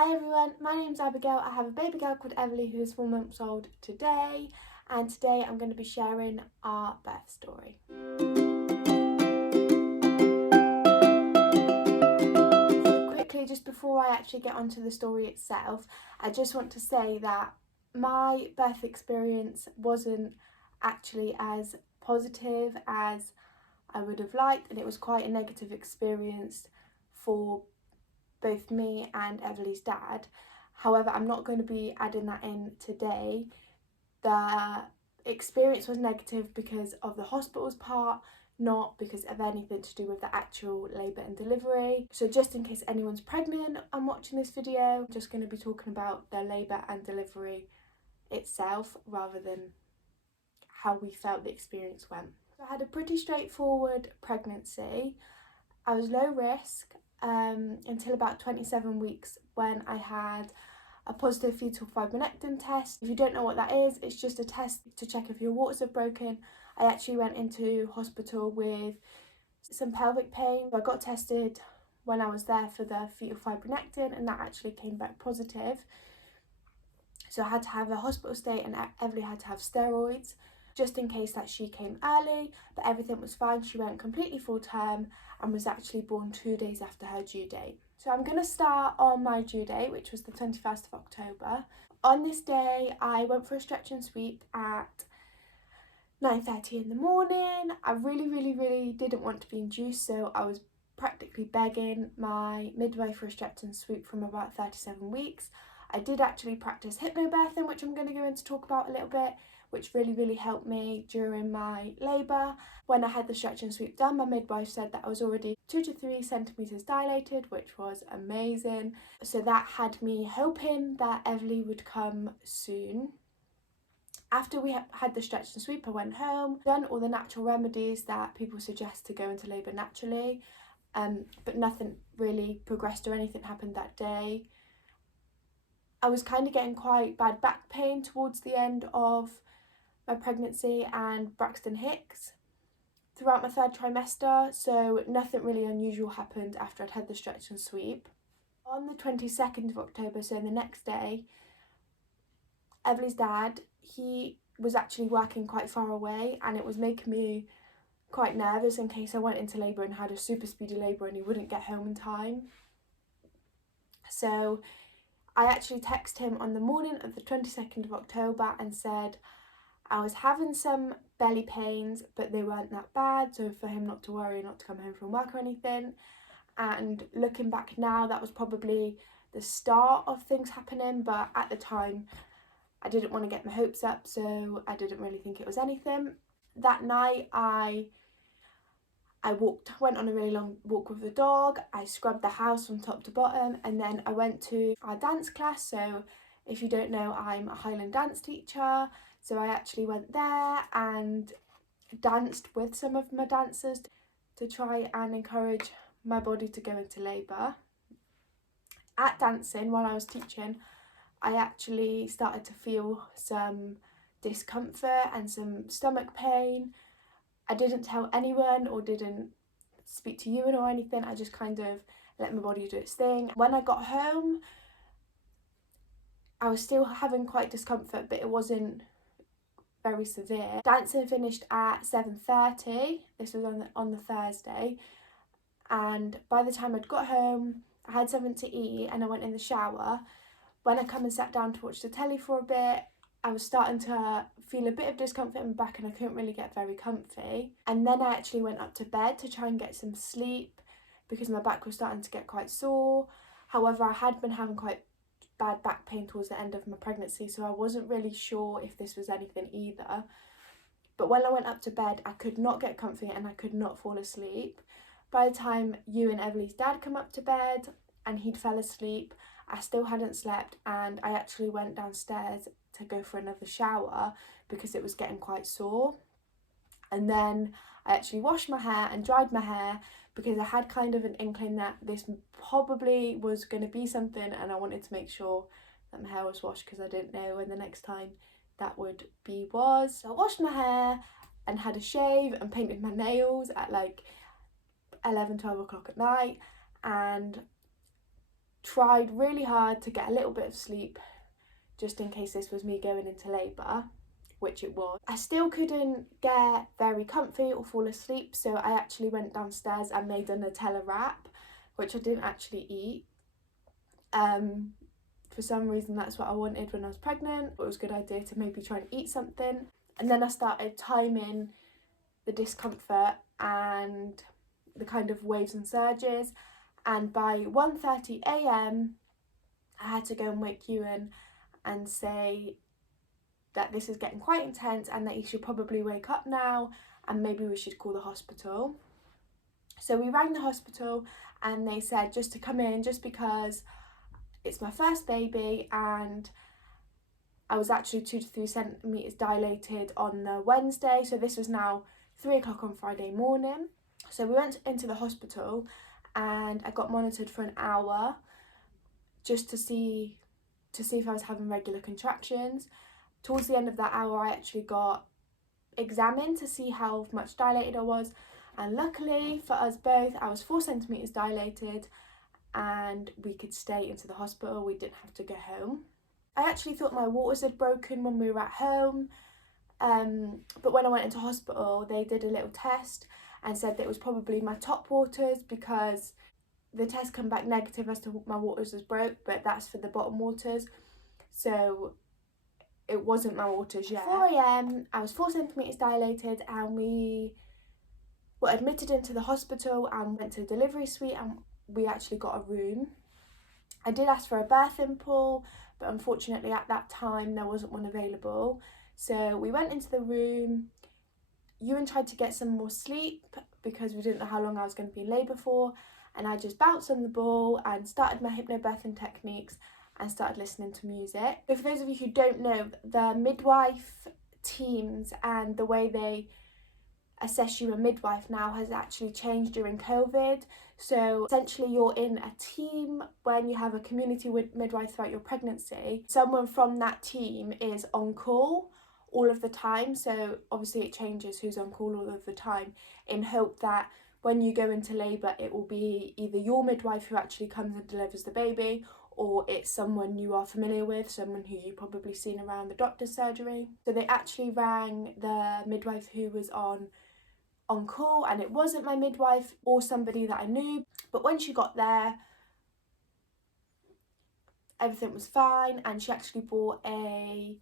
Hi everyone, my name's Abigail. I have a baby girl called Everly who is 4 months old today, and today I'm going to be sharing our birth story. So quickly, just before I actually get onto the story itself, I just want to say that my birth experience wasn't actually as positive as I would have liked, and it was quite a negative experience for both me and Everly's dad. However, I'm not going to be adding that in today. The experience was negative because of the hospital's part, not because of anything to do with the actual labour and delivery. So just in case anyone's pregnant and watching this video, I'm just going to be talking about the labour and delivery itself rather than how we felt the experience went. So I had a pretty straightforward pregnancy. I was low risk until about 27 weeks when I had a positive fetal fibronectin test. If you don't know what that is, it's just a test to check if your waters have broken. I actually went into hospital with some pelvic pain. I got tested when I was there for the fetal fibronectin and that actually came back positive. So I had to have a hospital stay and Everly had to have steroids just in case that she came early, but everything was fine. She went completely full term and was actually born 2 days after her due date. So I'm going to start on my due date, which was the 21st of October. On this day, I went for a stretch and sweep at 9:30 in the morning. I really didn't want to be induced, so I was practically begging my midwife for a stretch and sweep from about 37 weeks. I did actually practice hypnobirthing, which I'm going to go into talk about a little bit, which really helped me during my labour. When I had the stretch and sweep done, my midwife said that I was already 2 to 3 centimetres dilated, which was amazing. So that had me hoping that Everly would come soon. After we had the stretch and sweep, I went home, done all the natural remedies that people suggest to go into labour naturally, but nothing really progressed or anything happened that day. I was kind of getting quite bad back pain towards the end of my pregnancy and Braxton Hicks throughout my 3rd trimester, so nothing really unusual happened after I'd had the stretch and sweep. On the 22nd of October, so the next day, Everly's dad, he was actually working quite far away and it was making me quite nervous in case I went into labour and had a super speedy labour and he wouldn't get home in time. So I actually texted him on the morning of the 22nd of October and said I was having some belly pains, but they weren't that bad, so for him not to worry, not to come home from work or anything. And looking back now, that was probably the start of things happening, but at the time I didn't want to get my hopes up, so I didn't really think it was anything. That night I went on a really long walk with the dog. I scrubbed the house from top to bottom, and then I went to our dance class. So if you don't know, I'm a Highland dance teacher, so I actually went there and danced with some of my dancers to try and encourage my body to go into labour. At dancing, while I was teaching, I actually started to feel some discomfort and some stomach pain. I didn't tell anyone or didn't speak to Ewan or anything. I just kind of let my body do its thing. When I got home, I was still having quite discomfort, but it wasn't very severe. Dancing finished at 7:30. This was on the Thursday, and by the time I'd got home, I had something to eat and I went in the shower. When I come and sat down to watch the telly for a bit, I was starting to feel a bit of discomfort in my back and I couldn't really get very comfy. And then I actually went up to bed to try and get some sleep because my back was starting to get quite sore. However, I had been having quite bad back pain towards the end of my pregnancy, so I wasn't really sure if this was anything either. But when I went up to bed, I could not get comfy and I could not fall asleep. By the time you and Everly's dad come up to bed and he'd fell asleep, I still hadn't slept, and I actually went downstairs to go for another shower because it was getting quite sore. And then I actually washed my hair and dried my hair because I had kind of an inkling that this probably was going to be something, and I wanted to make sure that my hair was washed because I didn't know when the next time that would be was. So I washed my hair and had a shave and painted my nails at like 11-12 o'clock at night and tried really hard to get a little bit of sleep just in case this was me going into labour, which it was. I still couldn't get very comfy or fall asleep, so I actually went downstairs and made a Nutella wrap, which I didn't actually eat. For some reason that's what I wanted when I was pregnant. It was a good idea to maybe try and eat something. And then I started timing the discomfort and the kind of waves and surges, and by 1:30 a.m. I had to go and wake Ewan and say that this is getting quite intense and that he should probably wake up now and maybe we should call the hospital. So we rang the hospital and they said just to come in, just because it's my first baby and I was actually 2 to 3 centimetres dilated on the Wednesday, so this was now 3 o'clock on Friday morning. So we went into the hospital and I got monitored for an hour just to see if I was having regular contractions. Towards the end of that hour I actually got examined to see how much dilated I was, and luckily for us both I was 4 centimetres dilated and we could stay into the hospital, we didn't have to go home. I actually thought my waters had broken when we were at home, but when I went into hospital they did a little test and said that it was probably my top waters, because the test come back negative as to my waters was broke, but that's for the bottom waters, so it wasn't my waters yet. 4 a.m. I was 4 centimetres dilated and we were admitted into the hospital and went to the delivery suite and we actually got a room. I did ask for a birthing pool, but unfortunately at that time there wasn't one available. So we went into the room. Ewan tried to get some more sleep because we didn't know how long I was going to be in labour for, and I just bounced on the ball and started my hypnobirthing techniques and started listening to music. So for those of you who don't know, the midwife teams and the way they assess you a midwife now has actually changed during COVID. So essentially you're in a team when you have a community midwife throughout your pregnancy. Someone from that team is on call all of the time, so obviously it changes who's on call all of the time, in hope that when you go into labour it will be either your midwife who actually comes and delivers the baby, or it's someone you are familiar with, someone who you've probably seen around the doctor's surgery. So they actually rang the midwife who was on call, and it wasn't my midwife or somebody that I knew, but when she got there everything was fine, and she actually brought a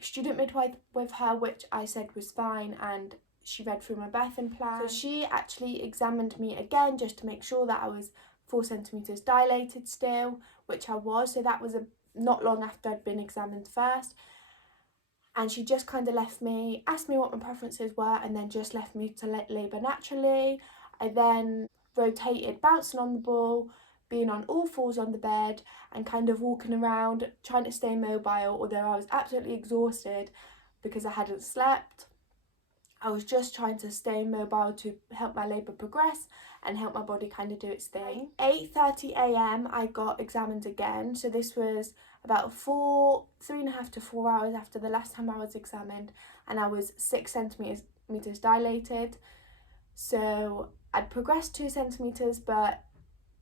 student midwife with her, which I said was fine, and she read through my birthing plan. So she actually examined me again just to make sure that I was 4 centimetres dilated still, which I was, so that was not long after I'd been examined first. And she just kind of asked me what my preferences were, and then just left me to let labour naturally. I then rotated, bouncing on the ball, being on all fours on the bed and kind of walking around, trying to stay mobile, although I was absolutely exhausted because I hadn't slept. I was just trying to stay mobile to help my labour progress and help my body kind of do its thing. 8:30 a.m. I got examined again, so this was about 3.5 to 4 hours after the last time I was examined, and I was 6 centimetres dilated. So I'd progressed 2 centimetres, but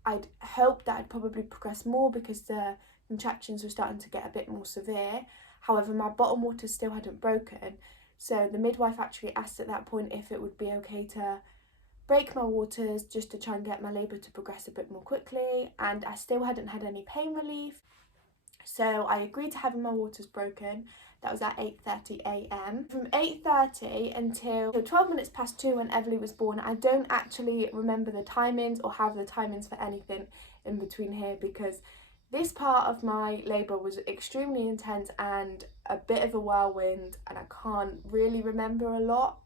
I'd hoped that I'd probably progress more because the contractions were starting to get a bit more severe. However, my bottom waters still hadn't broken, so the midwife actually asked at that point if it would be okay to break my waters just to try and get my labour to progress a bit more quickly, and I still hadn't had any pain relief. So I agreed to having my waters broken. That was at 8:30 a.m. From 8:30 until 12 minutes past 2 when Everly was born, I don't actually remember the timings or have the timings for anything in between here, because this part of my labour was extremely intense and a bit of a whirlwind, and I can't really remember a lot.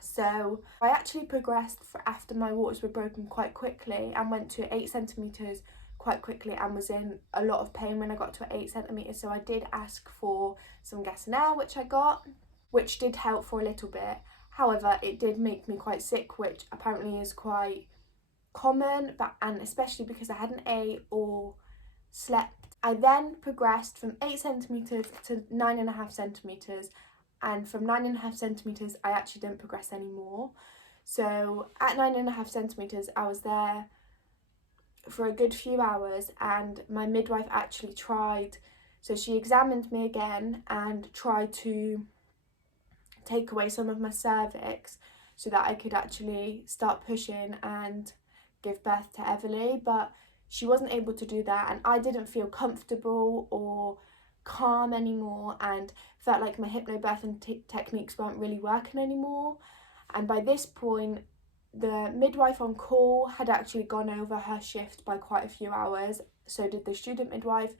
So I actually progressed after my waters were broken quite quickly and went to 8 centimetres quite quickly and was in a lot of pain when I got to 8 centimetres. So I did ask for some gas and air, which I got, which did help for a little bit. However, it did make me quite sick, which apparently is quite common, and especially because I hadn't ate or slept. I then progressed from 8 centimetres to 9.5 centimetres, and from 9.5 centimetres I actually didn't progress anymore. So at 9.5 centimetres I was there for a good few hours, and my midwife actually tried, so she examined me again and tried to take away some of my cervix so that I could actually start pushing and give birth to Everly, but she wasn't able to do that, and I didn't feel comfortable or calm anymore and felt like my hypnobirthing techniques weren't really working anymore. And by this point, the midwife on call had actually gone over her shift by quite a few hours, so did the student midwife,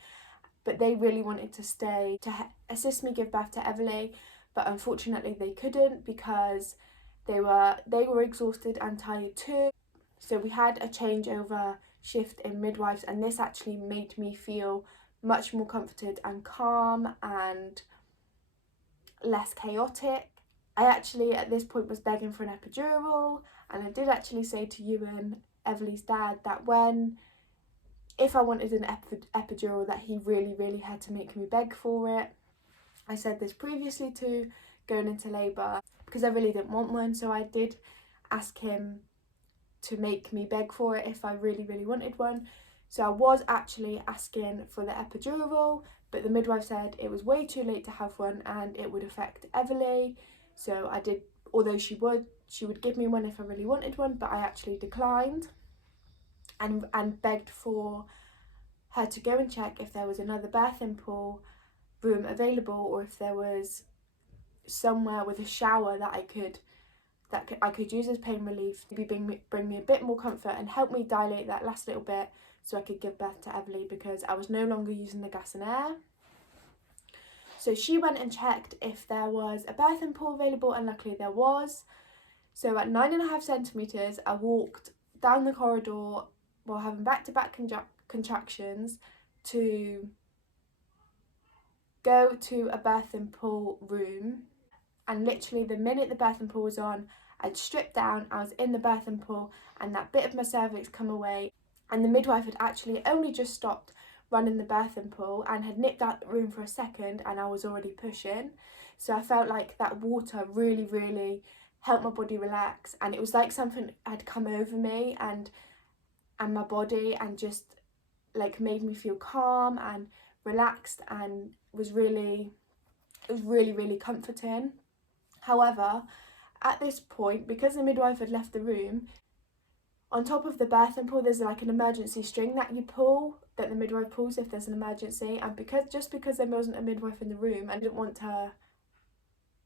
but they really wanted to stay to assist me give birth to Everly, but unfortunately they couldn't because they were exhausted and tired too. So we had a changeover shift in midwives, and this actually made me feel much more comforted and calm and less chaotic. I actually at this point was begging for an epidural, and I did actually say to Ewan, Everly's dad, that if I wanted an epidural, that he really had to make me beg for it. I said this previously to going into labour because I really didn't want one, so I did ask him to make me beg for it if I really wanted one. So I was actually asking for the epidural, but the midwife said it was way too late to have one and it would affect Everly. So I did, although she would give me one if I really wanted one, but I actually declined and begged for her to go and check if there was another birthing pool room available, or if there was somewhere with a shower that I could use as pain relief, maybe bring me a bit more comfort and help me dilate that last little bit so I could give birth to Everly, because I was no longer using the gas and air. So she went and checked if there was a birthing pool available, and luckily there was. So at 9.5 centimetres, I walked down the corridor while having back-to-back contractions to go to a birthing pool room, and literally the minute the birthing pool was on, I'd stripped down, I was in the birthing pool, and that bit of my cervix come away, and the midwife had actually only just stopped running the birthing pool and had nipped out the room for a second, and I was already pushing. So I felt like that water really helped my body relax, and it was like something had come over me and my body, and just like made me feel calm and relaxed, and it was really comforting. However, at this point, because the midwife had left the room, on top of the birthing pool there's like an emergency string that you pull, that the midwife pulls if there's an emergency, and because there wasn't a midwife in the room and didn't want to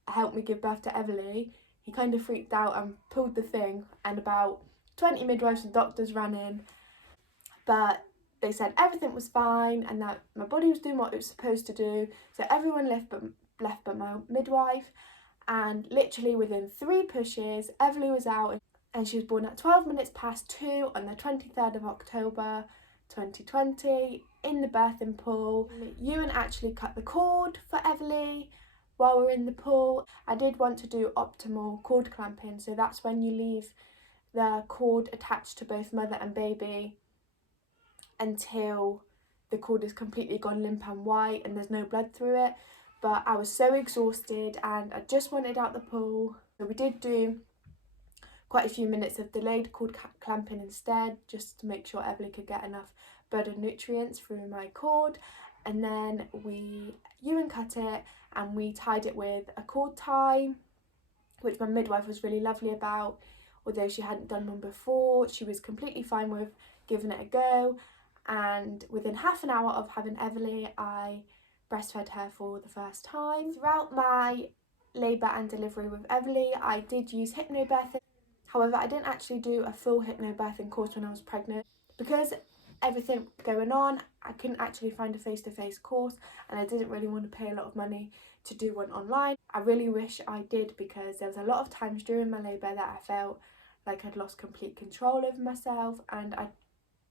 help me give birth to Everly, he kind of freaked out and pulled the thing, and about 20 midwives and doctors ran in, but they said everything was fine and that my body was doing what it was supposed to do. So everyone left but my midwife, and literally within 3 pushes Everly was out, and she was born at 12 minutes past 2 on the 23rd of October 2020 in the birthing pool. Ewan actually cut the cord for Everly while we were in the pool. I did want to do optimal cord clamping, so that's when you leave the cord attached to both mother and baby until the cord is completely gone limp and white and there's no blood through it. But I was so exhausted and I just wanted out the pool, so we did do quite a few minutes of delayed cord clamping instead, just to make sure Everly could get enough blood and nutrients through my cord. And then Ewan cut it and we tied it with a cord tie, which my midwife was really lovely about. Although she hadn't done one before, she was completely fine with giving it a go. And within half an hour of having Everly, I breastfed her for the first time. Throughout my labour and delivery with Everly, I did use hypnobirthing. However, I didn't actually do a full hypnobirthing course when I was pregnant. Because everything going on, I couldn't actually find a face-to-face course, and I didn't really want to pay a lot of money to do one online. I really wish I did, because there was a lot of times during my labour that I felt like I'd lost complete control over myself, and I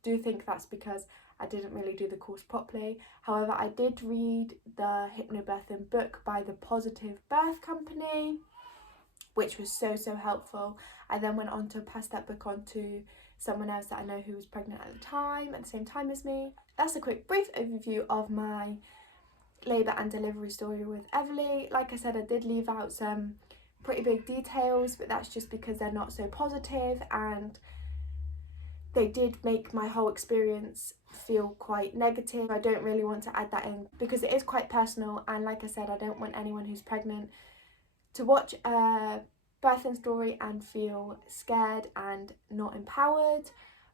do think that's because I didn't really do the course properly. However, I did read the hypnobirthing book by the Positive Birth Company, which was so helpful. I then went on to pass that book on to someone else that I know who was pregnant at the time, at the same time as me. That's a quick brief overview of my labour and delivery story with Everly. Like I said, I did leave out some pretty big details, but that's just because they're not so positive and they did make my whole experience feel quite negative. I don't really want to add that in because it is quite personal, and like I said, I don't want anyone who's pregnant to watch a birthing story and feel scared and not empowered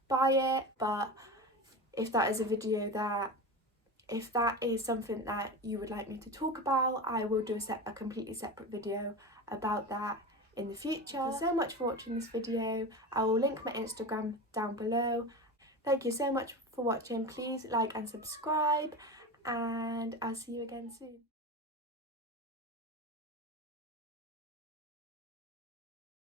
by it. But if that is a video that, if that is something that you would like me to talk about, I will do a completely separate video about that in the future. Thank you so much for watching this video. I will link my Instagram down below. Thank you so much for watching. Please like and subscribe, and I'll see you again soon.